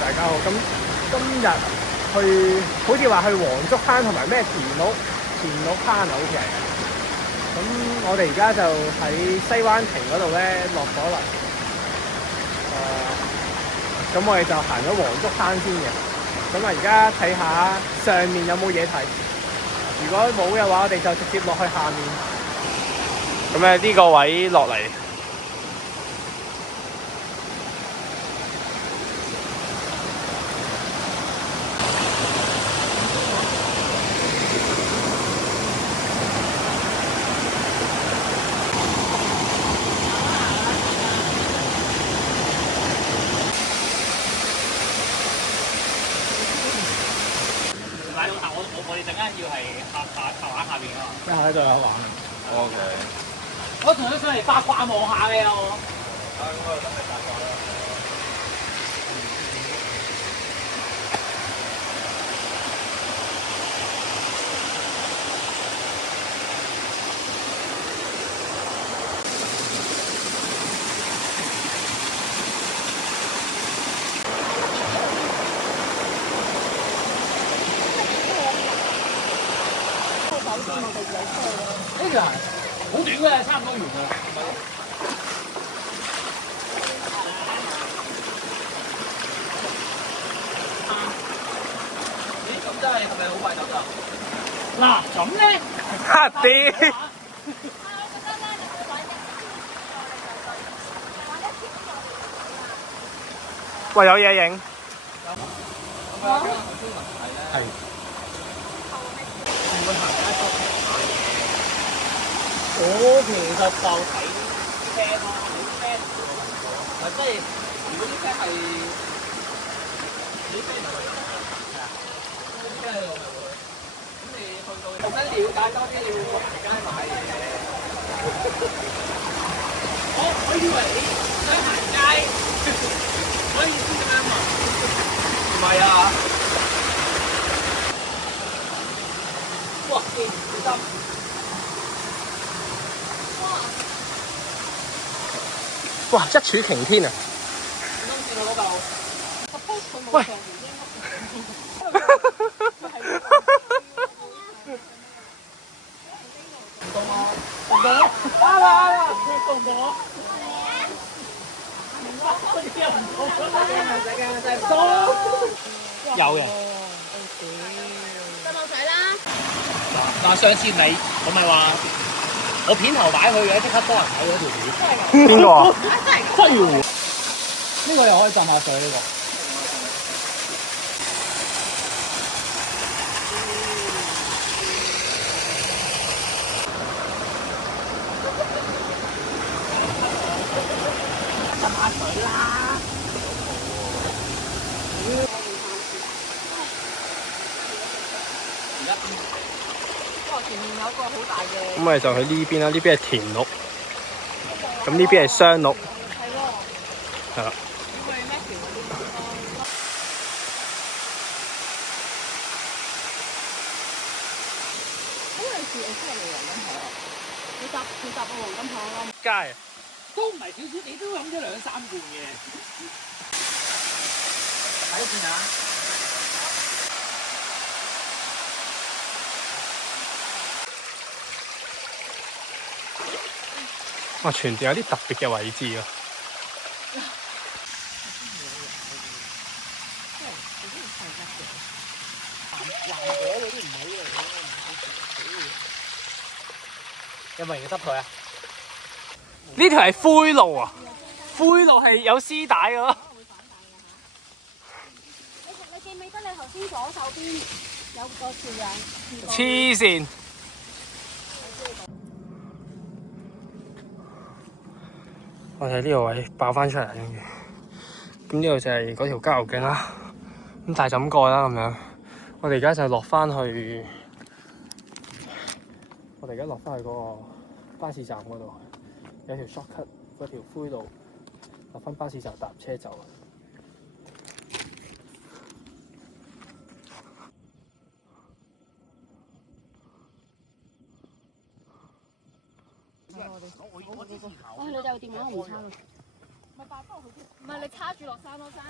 大家好。咁今日好似話去黃竹坑同埋咩田鹿坑啊，好似係。咁我哋而家就喺西灣亭嗰度咧落咗嚟。咁我哋就行咗黃竹坑先嘅。咁啊，而家睇下上面有冇嘢睇。如果冇嘅話，我哋就直接落去下面。咁咧呢個位落嚟。我哋陣間要係玩下邊啊嘛。喺度有玩。OK。我同佢上嚟八卦望下嘅我。咁我等你八卦啦。呢條係好短嘅，差唔多完啦。咦？咁真係咪好快走㗎？嗱，咁咧，黑啲。喂，有嘢影。係。我其實就睇車咯，啲車即係如果啲車係啲車唔係啲車係咁你去到重新了解多啲，你會行街買嘢。我以為你想行街，我意思咁樣嘛？唔係啊！哇！小心！哇！一柱擎天啊！喂！有人。上網睇啦。嗱，上次我咪話我片頭擺去嘅，即刻多人睇嗰條片。邊個啊？真係喎！呢個又可以浸下水呢個。浸下水啦！哇！前面有個好大嘅。咁我哋就去呢邊啦，呢邊係田鹿，咁呢邊係雙鹿。係喎。係啦。會咩條嗰啲？好類似我真係黃金海啊！佢搭個黃金海咯。街啊！都唔係少少，你都飲咗2-3罐嘅。睇先啊！哇！全地有啲特別嘅位置啊！有冇人要執佢啊？呢條係灰路啊！灰路係有絲帶嘅咯。你記唔記得你頭先左手邊有個橋梁？黐線！我哋呢個位爆翻出嚟，咁呢度就係嗰條郊遊徑啦。咁大枕蓋啦咁樣。我哋而家就落翻去，嗰個巴士站嗰度，有條 shortcut 嗰條灰路，落翻巴士站搭車走。你有電話我唔插咯。唔係你叉住落山咯山。